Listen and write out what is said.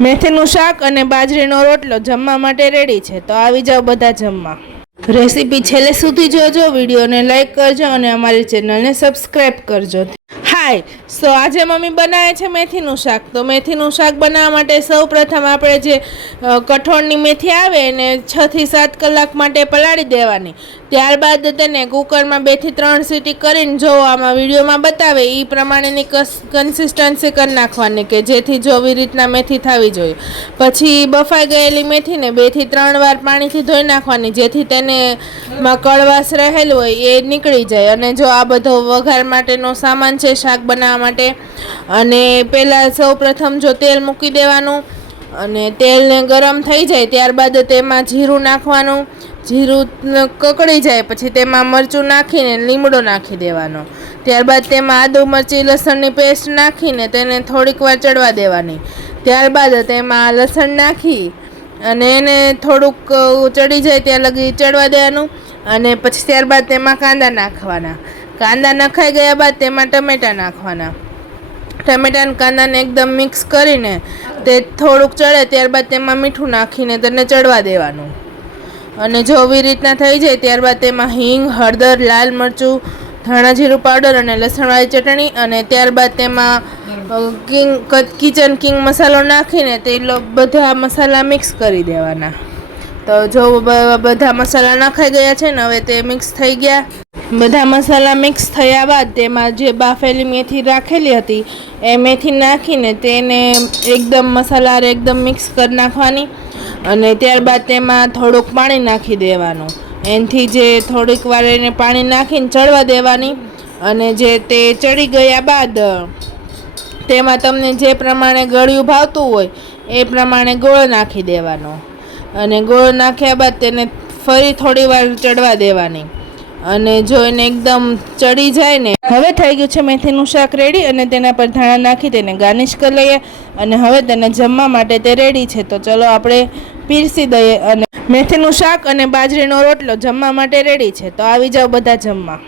મેથીનું શાક અને બાજરીનો રોટલો જમવા માટે રેડી છે, તો આવી જાઓ બધા જમવા। રેસીપી છેલ્લે સુધી જોજો, વિડીયોને લાઈક કરજો અને અમારી ચેનલને સબસ્ક્રાઈબ કરજો। હાય, સો આજે મમ્મી બનાવે છે મેથીનું શાક। તો મેથીનું શાક બનાવવા માટે સૌ પ્રથમ આપણે જે કઠોળની મેથી આવે એને 6 થી 7 કલાક માટે પલાળી દેવાની। ત્યારબાદ તેને કુકરમાં 2 થી 3 સીટી કરીને જો આમાં વિડીયોમાં બતાવે એ પ્રમાણેની કન્સિસ્ટન્સી કરી નાખવાની કે જેથી જોવી રીતના મેથી થવી જોઈએ। પછી બફાઈ ગયેલી મેથીને 2 થી 3 વાર પાણીથી ધોઈ નાખવાની જેથી તેને કડવાશ રહેલું હોય એ નીકળી જાય। અને જો આ બધો વઘાર માટેનો સામાન છે શાક બનાવવા માટે, અને પહેલાં સૌ પ્રથમ જો તેલ મૂકી દેવાનું અને તેલને ગરમ થઈ જાય ત્યારબાદ તેમાં જીરું નાખવાનું। જીરું કકળી જાય પછી તેમાં મરચું નાખીને લીમડો નાખી દેવાનો। ત્યારબાદ તેમાં આદુ મરચી લસણની પેસ્ટ નાખીને તેને થોડીક વાર ચડવા દેવાની। ત્યારબાદ તેમાં લસણ નાખી અને એને થોડુંક ચડી જાય ત્યાં લગી ચડવા દેવાનું। અને પછી ત્યારબાદ તેમાં કાંદા નાખવાના। કાંદા નખાઈ ગયા બાદ તેમાં ટમેટાં નાખવાના। ટમેટાં કાંદાને એકદમ મિક્સ કરીને તે થોડુંક ચડે ત્યારબાદ તેમાં મીઠું નાખીને તેને ચડવા દેવાનું। અને જો આવી રીતના થઈ જાય ત્યારબાદ તેમાં હિંગ, હળદર, લાલ મરચું, ધાણા જીરું પાવડર અને લસણવાળી ચટણી અને ત્યારબાદ તેમાં કિચન કિંગ મસાલો નાખીને તે બધા મસાલા મિક્સ કરી દેવાના। તો જો બધા મસાલા નાખાઈ ગયા છે ને હવે તે મિક્સ થઈ ગયા। બધા મસાલા મિક્સ થયા બાદ તેમાં જે બાફેલી મેથી રાખેલી હતી એ મેથી નાખીને તેને એકદમ મસાલા એકદમ મિક્સ કરી નાખવાની। અને ત્યારબાદ તેમાં થોડુંક પાણી નાખી દેવાનું। એનાથી જે થોડીક વાર એને પાણી નાખીને ચડવા દેવાની। અને જે તે ચડી ગયા બાદ તેમાં તમને જે પ્રમાણે ગળ્યું ભાવતું હોય એ પ્રમાણે ગોળ નાખી દેવાનો। અને ગોળ નાખ્યા બાદ તેને ફરી થોડી વાર ચડવા દેવાની। અને જો એને એકદમ ચડી જાય ને હવે થઈ ગયું છે મેથીનું શાક રેડી। અને તેના પર ધાણા નાખી તેને ગાર્નિશ કરી લઈએ અને હવે તેને જમવા માટે તે રેડી છે। તો ચલો આપણે પીરસી દઈએ। અને મેથીનું શાક અને બાજરીનો રોટલો જમવા માટે રેડી છે, તો આવી જાઓ બધા જમવા।